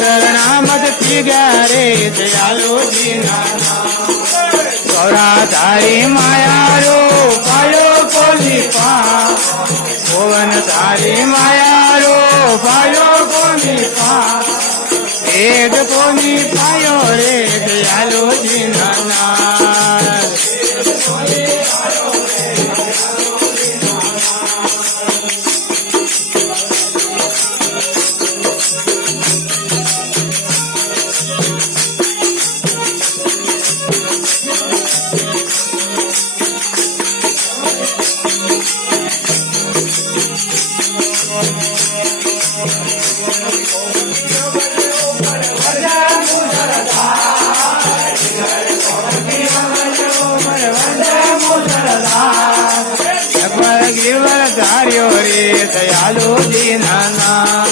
શરણામત પીગ્યા રે દયાલુજી ગૌરાધારી માયારો પાયો કોની પા ભુવન ધારી માયારો પાયો કોની પા ભેદ કોની પાયો રે દયાલુજી નાના ધાર્યો રે દયાલુજી નાના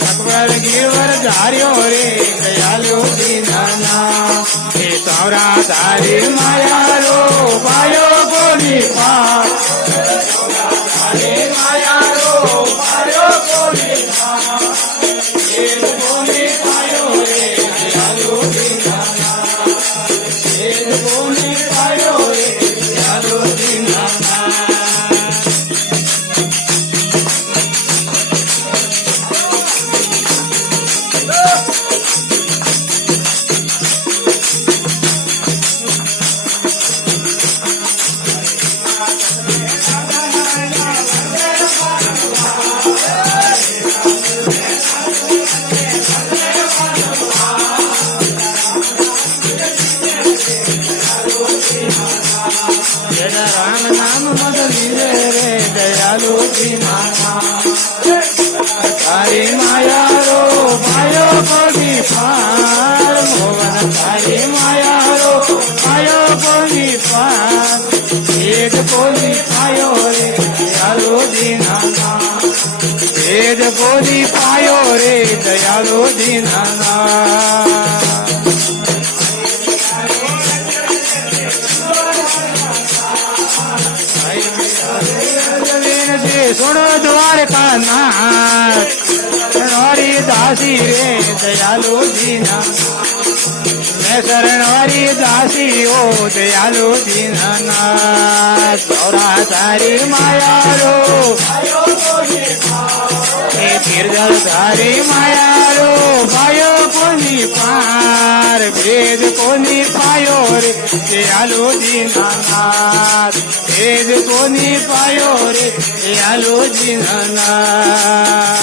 ભગવાન ગીરવર ધાર્યો રે દયાલુજી નાના એ સૌરા ધારી માયારો પાયો કોની પા માયારો પાયો કોની પા કોની પાયો રે દયાલુજી નાના કોની પાયો રે દયાલુજી નાના રામ નામ બદલી રે દયાલુજી તારી માયારો પાયો કોની પાર મોહન તારી માયારો પાયો કોની પાર ભેદ કોની પાયો રે દયાલુજી નાના ભેદ કોની પાયો રે દયાલુજી નાના સુણો દ્વારકા નાથ શરણવારી દાસી રે દયાલુજી મેં શરણવારી દાસી ઓ દયાલુજી નાના ગૌરા તારી માયારો એ ગિરધર તારી માયારો પાયો કોની પાર ભેદ કોની પાયો રે દયાલુજી નાના ભેદ કોની પાયો રે દયાલુજી નાના